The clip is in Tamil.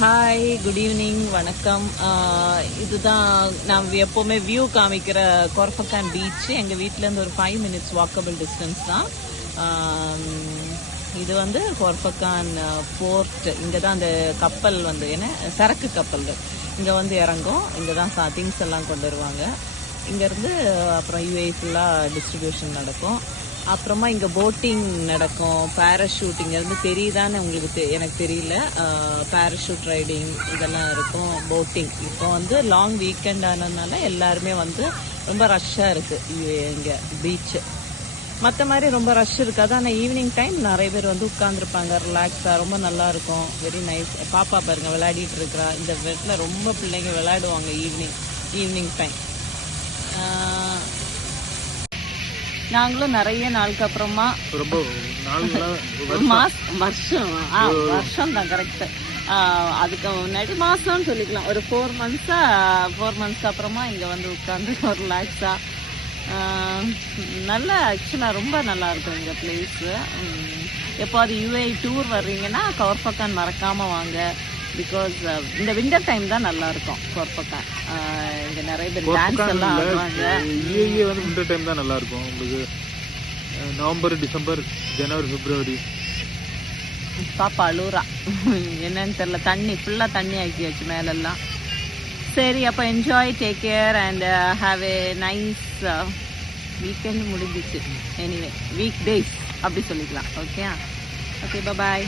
ஹாய், குட் ஈவினிங், வணக்கம். இதுதான் நான் எப்போவுமே வியூ காமிக்கிற கொர்ஃபக்கான் பீச். எங்கள் வீட்டிலேருந்து ஒரு 5 minutes வாக்கபிள் டிஸ்டன்ஸ் தான். இது வந்து கொர்ஃபக்கான் போர்ட். இங்கே தான் அந்த கப்பல் வந்து சரக்கு கப்பல்கள் இங்கே வந்து இறங்கும். இங்கே தான் திங்ஸ் எல்லாம் கொண்டு வருவாங்க. இங்கேருந்து அப்புறம் யூஏ ஃபுல்லாக டிஸ்ட்ரிபியூஷன் நடக்கும். அப்புறமா இங்கே போட்டிங் நடக்கும். பேராஷூட் இங்கேருந்து தெரியுதான்னு உங்களுக்கு எனக்கு தெரியல. பேராஷூட் ரைடிங் இதெல்லாம் இருக்கும். போட்டிங் இப்போ வந்து லாங் வீக்கெண்ட் ஆனதுனால எல்லாருமே வந்து ரொம்ப ரஷ்ஷாக இருக்குது இங்கே பீச்சு. மற்ற மாதிரி ரொம்ப ரஷ் இருக்காது. ஆனால் ஈவினிங் டைம் நிறைய பேர் வந்து உட்காந்துருப்பாங்க ரிலாக்ஸாக. ரொம்ப நல்லா இருக்கும். Very nice. பாப்பா பாருங்க விளையாடிட்டு இருக்கிறா. இந்த இடத்துல ரொம்ப பிள்ளைங்க விளையாடுவாங்க ஈவினிங் டைம். நாங்களும் நிறைய நாளுக்கு அப்புறமா வருஷம் தான் கரெக்ட். அதுக்கு முன்னாடி மாசம்னு சொல்லிக்கலாம். ஒரு 4 months அப்புறமா இங்க வந்து உட்காந்து ரிலாக்ஸா நல்லா ஆக்சுவலா ரொம்ப நல்லா இருக்கும் இந்த பிளேஸ். எப்போது யூஏ டூர் வர்றீங்கன்னா கொர்ஃபக்கான் மறக்காம வாங்க. பிகாஸ் இந்த விண்டர் டைம் தான் நல்லா இருக்கும் கொர்ஃபக்கான். இங்க நிறைய பேர் டான்ஸ் எல்லாம் ஆடுவாங்க. வந்து விண்டர் டைம் தான் நல்லா இருக்கும் உங்களுக்கு. நவம்பர், டிசம்பர், ஜனவரி, பிப்ரவரி. பாப்பா அழுறா என்னன்னு தெரியல. தண்ணி ஃபுல்லா தண்ணி ஆக்கியாச்சு மேலெல்லாம். சரி, அப்போ enjoy, take care and have a nice weekend முடிஞ்சிச்சு. எனிவே வீக் டேஸ் அப்படி சொல்லிக்கலாம். ஓகே, பாய்.